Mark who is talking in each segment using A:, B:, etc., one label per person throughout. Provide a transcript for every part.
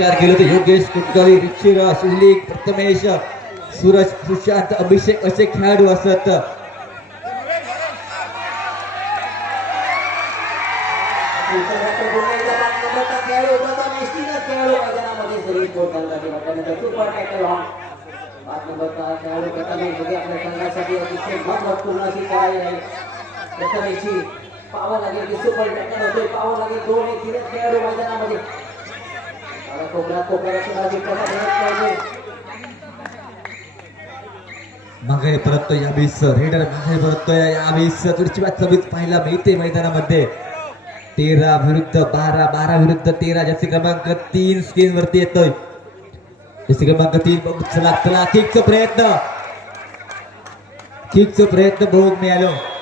A: विचार केलं होतं योगेश कुटकरी ऋषिराज शिवलिंग प्रथमेश सूरज सुशांत अभिषेक असे खेळाडू असत
B: पाहावं लागेल सुपर टॅकल होतोय. पाहावं लागेल दोन एक खेळाडू मैदानामध्ये. आता कोकणात कोकणात कुणाची कसा खेळत मागे
A: परततो या यावेळेस रेडर मागे परततोय यावेळेस तुमची बात समीच पाहायला मिळते मैदानामध्ये. तेरा विरुद्ध बारा बारा विरुद्ध तेरा. जास्ती क्रमांक तीन स्क्रीन वरती येतोय. जास्ती क्रमांक तीन बघू. चला चला किकचा प्रयत्न. किकचा प्रयत्न भोग मिळालो.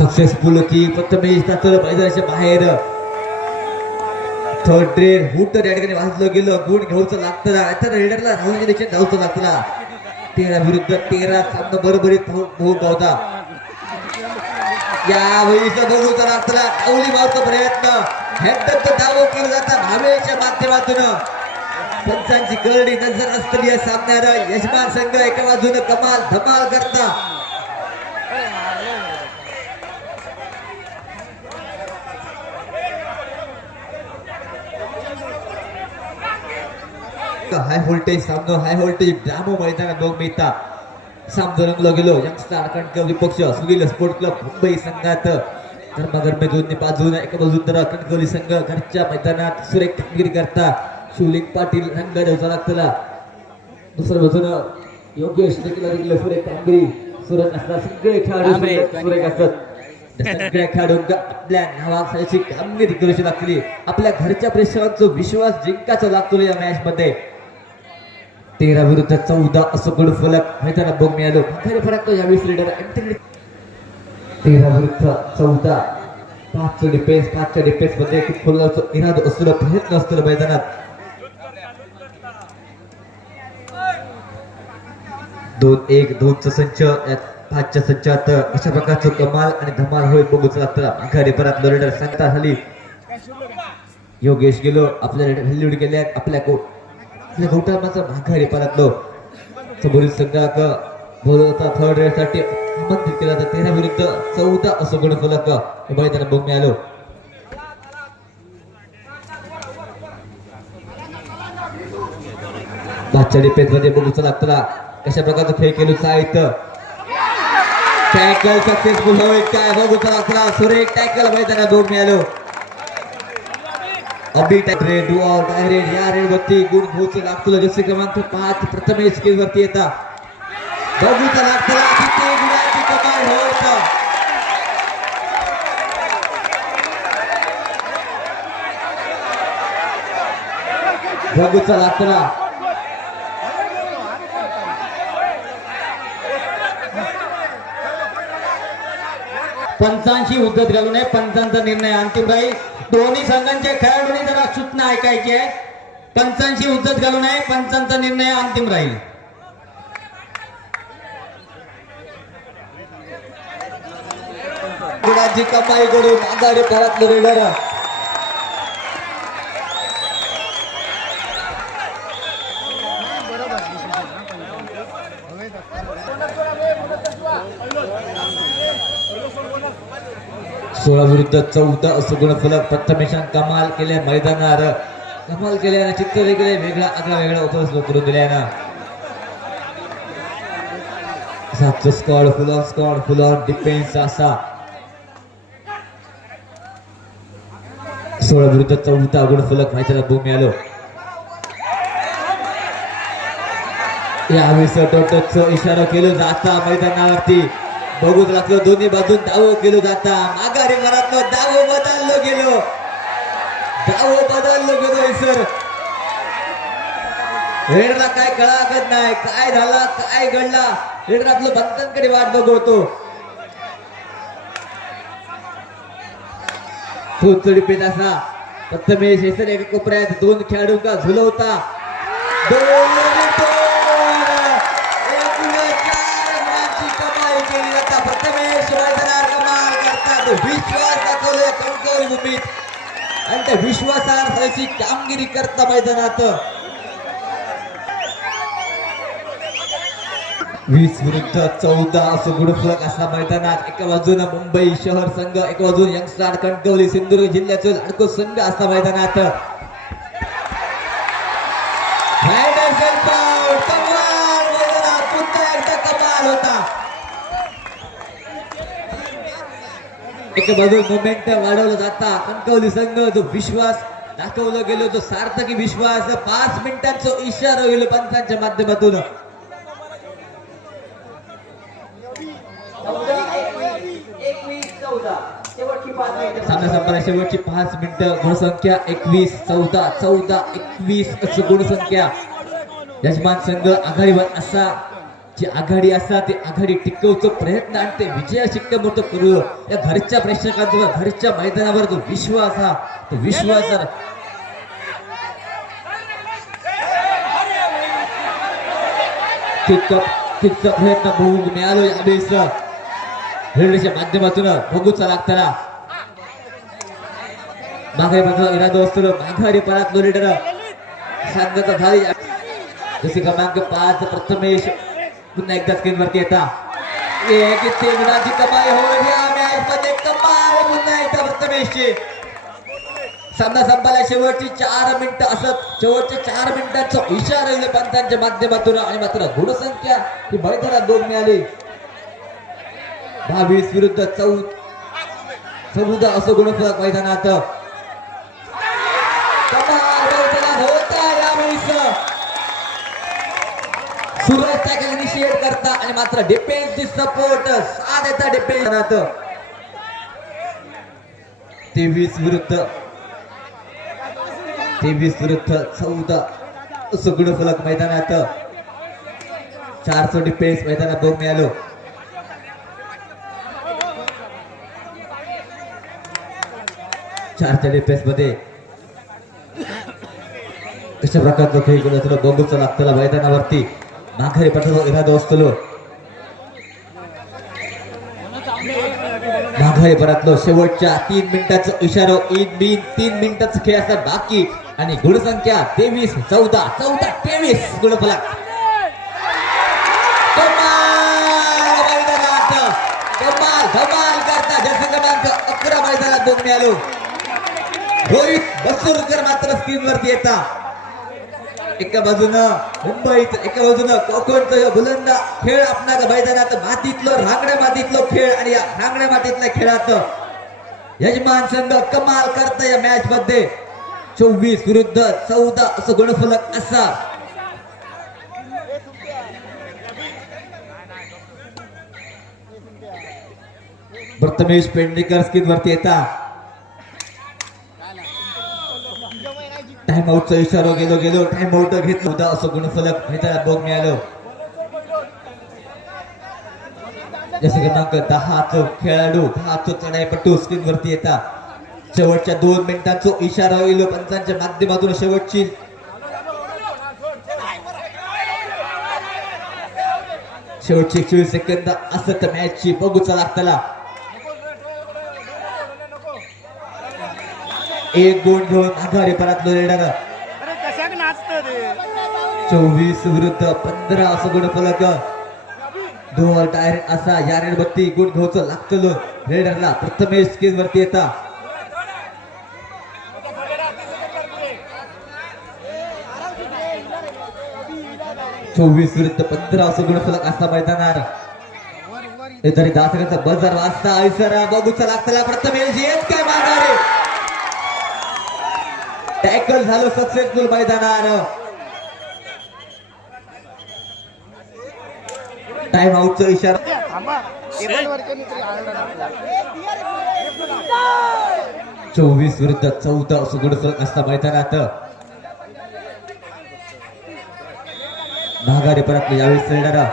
A: सक्सेसफुल की फक्त तातर मैदानाच्या बाहेर. थर्ड ट्रेन हुट तर या ठिकाणी वाजलं गेलं गुण घेऊचं लागतं आता रेडरला धावण्याच्या दिशेने धावचं लागतं ना. तेरा विरुद्ध तेरा सामना बरोबरीत होऊन गावता वेळीचा बघूचा लागतं ना. डावली मारतो प्रयत्न. हेडचं दावो केलं जाता भावेच्या माध्यमातून. पंचांची करडी नजर असलेली या सामन्यानं. यजमान संघ एका बाजूने कमाल धमाल करता. हाय व्होल्टेज सामनो हाय व्होल्टेज ड्रामो मैदानात दोन मिळता सामनो रंगलो गेलो यंगस्टर कणकव विपक्ष सुनील स्पोर्ट क्लब मुंबई संघात. गरमागरमे दोन्ही बाजून एका बाजून तर कणकवली संघ घरच्या मैदानात सुरेख कामगिरी करता. शिवलिंग पाटील रंग देवचा लागतला. दुसऱ्या बाजूनं योगेश देखील देखील सुरेख कामगिरी. सुरत असतात सगळे खेळाडू सुरेख असतात. सगळ्या खेळाडूंका आपल्या नावासाठी कामगिरी करूची लागली. आपल्या घरच्या प्रेक्षकांचा विश्वास जिंकाचा लागतो या मॅच मध्ये. तेरा विरुद्ध चौदा असं गड फलक मैदानात बघ मिळालो. खरे फरक तो यावेळेस लिडर तेरा विरुद्ध चौदा. पाचचं डिफेन्स पाचच्या डिफेन्समध्ये खूप खोलाचं इराद असलं प्रयत्न असतो मैदानात. दोन एक दोनचा संच पाचच्या संचात अशा प्रकारचं कमाल आणि धमाल होईल बघूच लागतं. आघाडी परत रेडर सांगता झाली योगेश गेलो आपल्या हल्लीड गेल्या आपल्या को आपल्या गोटा मात्र माघारी परतलो समोरील संघाक बोलवता थर्ड रेडसाठी आमंत्रित केला तर तेरा विरुद्ध चौदा असं गुण फलक या मैदानात बघ मिळालो. पाचच्या डिफेन्समध्ये बघूच लागतला कशा प्रकारचा खेळ केलो साहित्य? टॅकल सक्सेसफुल होईल काय? बघूच लागतला सुरेख टॅकल मैदानात बघ मिळालो. अबी टॅकरे डुआल या रेड गुण पोहोचू लागतो जसे क्रमांक पाच प्रथम स्किल वरती येतात बघूचा लागतला किती गुणांची कमाल होत लागतला
C: पंचांशी उद्धत घालू नये पंचांचा निर्णय अंतिम राहील. दोन्ही संघांच्या खेळाडूंनी जरा सूचना ऐकायची आहे. पंचांची उज्जत घालू नये पंचांचा निर्णय अंतिम राहील.
A: गुणांची कमाई करून आघाडी परतलं रेडर सोळा विरुद्ध चौदा असं गुणफलक. प्रथमेशान कमाल केल्या मैदानावर. कमाल केल्यानं चित्त वेगळे वेगळा आगळा वेगळा उपस्थित करून दिल्यानं सातचं squad full on squad full on defence असा. सोळा विरुद्ध चौदा गुणफलक मैदानात भूमी आलो यावेळेस टोटच इशारा केलं जाता मैदानावरती. बघूच लागलो दोन्ही बाजून दावो केलो जाता. माघारी मनात दावो बदललो गेलो. दावो बदललो गेलो सर रेडला काय कळागत नाही काय झाला काय घडला रेडर आपलं बंधनकडे वाट बघवतो. चोचडी पेट असा. प्रथमेश एका कोपऱ्यात दोन खेळाडूंका झुलवता. दोन आणि त्या कामगिरी करता मैदानात. वीस विरुद्ध चौदा असं गुडफलक असा मैदानात. एका बाजूनं मुंबई शहर संघ एका बाजून यंगस्टार कणकवली सिंधुदुर्ग जिल्ह्याचं लाडको संघ असा मैदानात. एका बाजून मोमेंट वाढवलं जाता. कणकवली संघ जो विश्वास दाखवलं गेलो तो सार्थकी विश्वास पाच मिनिटांचा इशारा होईल पंचांच्या माध्यमातून. सामना शेवटची पाच मिनिटं गुणसंख्या एकवीस चौदा चौदा एकवीस गुणसंख्या. यजमान संघ आघाडीवर असा जी आघाडी असा ती आघाडी टिकवतो प्रयत्न आणि ते विजय शिक्कामोर्तब करू. या घरच्या प्रेक्षकांवर घरच्या मैदानावर जो विश्वास हा तो विश्वास जर प्रयत्न बघू मिळालो यावेळेस रेल्वेच्या माध्यमातून बघूचा लागताना माघारी मात्र इरादा असतो माघारी परत लिडर सांगता झाली. जसे क्रमांक पाच प्रथमेश पुन्हा एकदा स्क्रीन वरती येता. एक कमाई होईल या मॅच मध्ये कमाल. हो, पुन्हा एकदा प्रथमेशची सामना संपायला शेवटची चार मिनिटं असत. शेवटचे चार मिनिटांचा इशारा येईल पंतांच्या माध्यमातून आणि मात्र गुणसंख्या ही मैदानात दोन मिळाली. बावीस विरुद्ध चौ चौदा असं गुणफलक मैदानात. होता यावेळेस सुरज इनिशिएट करता आणि मात्र डिफेन्सची सपोर्ट साथ येता डिफेन्स तेवीस विरुद्ध. तेवीस विरुद्ध चौदा. असं फलक मैदानात. चारशे डिफेन्स मैदानात दोन मिळालो. चारच्या डिफेन्समध्ये. कशा प्रकारचं खेळ केलं तुला बघूच लागतं मैदानावरती. माघारी पठाचा इरादा असतो माघारी परतलो. शेवटच्या तीन मिनिटाचा इशारो. इन बिन तीन मिनिटाचा खेळ असतात बाकी. आणि गुणसंख्या तेवीस चौदा चौदा तेवीस. गुणफलक कमाल धमाल करता जसे क्रमांक अकरा मैदानात दोन मिळालो रोहित बसुरकर मात्र स्क्रीन येता. एका बाजूनं मुंबईत एका बाजूनं कोकणचं बुलंद खेळ आपल्या मैदानात मातीतलं रांगड्या मातीतलं खेळ आणि या रांगड्या मातीतल्या खेळात यजमान संघ कमाल करत या मॅच मध्ये चोवीस विरुद्ध चौदा असं गुणफलक असा. प्रथमेश पेडणेकर स्किन वरती येता. टाइम आउटचा इशारा गेलो गेलो. टाइम आउट घेतलं होतं. असं गुणफलक मैदानात बघ मिळालं. जसे क्रमांक दहाचं खेळाडू दहाचं चढाईपट्टू स्क्रीन वरती येतात. शेवटच्या दोन मिनिटांचा इशारा होईल पंचांच्या माध्यमातून शेवटची. शेवटची एकशे सेकंद असत मॅचची बघूचा लागताला एक गुण घेऊन माघारी परतलो रेडर
D: अरे कशाक नाचत रे?
A: चोवीस विरुद्ध पंधरा असं गुण फलक. दोन टायर असा या रेड बत्ती गुण घ्यायचं लागतलो. रेडरला प्रथमेश स्क्रीन वरती येता. चोवीस विरुद्ध पंधरा असं गुण फलक असा मैदानार. तरी दहा सेकंदचा बजार वाजता ऐसरा बघूचा लागतला. प्रथमेश येत काय माघारी? टॅकल झालं सक्सेसफुल मैदानावर. टाइम आउटचा इशारा. चोवीस विरुद्ध चौदा असं असता मैदानात. महागारी परत यावेळी खेळणारा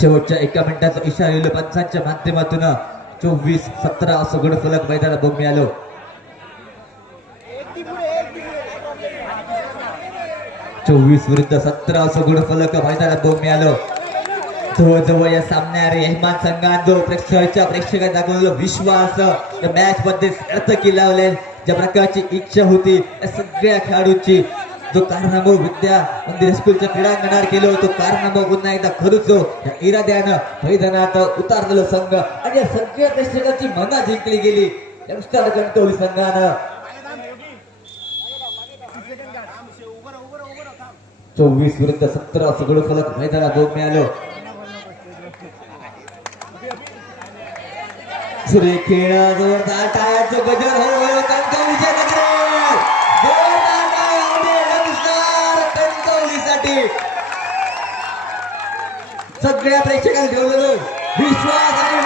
A: शेवटच्या एका मिनिटाचा इशारा येईल पंचांच्या माध्यमातून. चोवीस सतरा असं गडफलक मैदानात बघ मिळालो. चोवीस विरुद्ध सतरा असं गुणफलक मैदानात बघ मिळालं. जवळजवळ या सामन्यात यजमान संघात जो प्रेक्षकांच्या प्रेक्षकांनी दाखवलेला विश्वास या मॅच मध्ये सार्थकी लावले ज्या प्रकारची इच्छा होती या सगळ्या खेळाडूंची जो कारनामा विद्या मंदिर स्कूलच्या क्रीडांगणावर केलो तो कारनामा पुन्हा एकदा खरुचो या इराद्यानं मैदानात उतारलेलं संघ आणि या सगळ्या प्रेक्षकांची मना जिंकली गेली. यंगस्टर कंटोली संघानं. चोवीस विरुद्ध सतरा सगळं फलक मैदानात बघ मिळालं. सुरेख खेळ जोरदार टाळ्याचं गजर हो कणकवलीच्या नजरेत. सगळ्या प्रेक्षकांनी ठेवलेलं विश्वास आणि